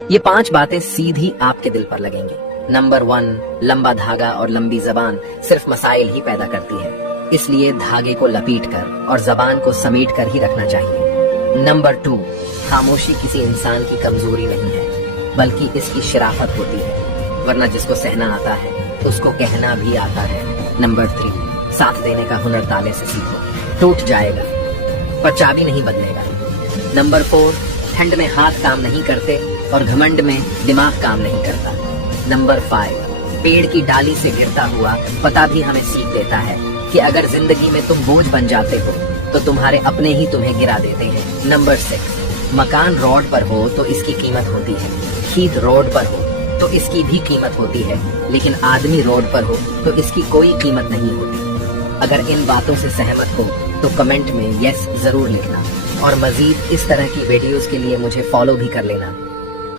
یہ 5 باتیں سیدھی آپ کے دل پر لگیں گی۔ نمبر 1، لمبا دھاگا اور لمبی زبان صرف مسائل ہی پیدا کرتی ہے، اس لیے دھاگے کو لپیٹ کر اور زبان کو سمیٹ کر ہی رکھنا چاہیے۔ نمبر 2، خاموشی کسی انسان کی کمزوری نہیں ہے، بلکہ اس کی شرافت ہوتی ہے، ورنہ جس کو سہنا آتا ہے اس کو کہنا بھی آتا ہے۔ نمبر 3، ساتھ دینے کا ہنر تالے سے سیکھو، ٹوٹ جائے گا پر چابی نہیں بدلے گا۔ نمبر 4، ٹھنڈ میں ہاتھ کام نہیں کرتے اور گھمنڈ میں دماغ کام نہیں کرتا۔ نمبر 5، پیڑ کی ڈالی سے گرتا ہوا پتا بھی ہمیں سیکھ دیتا ہے کہ اگر زندگی میں تم بوجھ بن جاتے ہو تو تمہارے اپنے ہی تمہیں گرا دیتے ہیں۔ نمبر 6، مکان روڈ پر ہو تو اس کی قیمت ہوتی ہے، کھیت روڈ پر ہو تو اس کی بھی قیمت ہوتی ہے، لیکن آدمی روڈ پر ہو تو اس کی کوئی قیمت نہیں ہوتی۔ اگر ان باتوں سے سہمت ہو تو کمنٹ میں یس ضرور لکھنا، اور مزید اس طرح کی ویڈیوز کے لیے مجھے فالو بھی کر لینا۔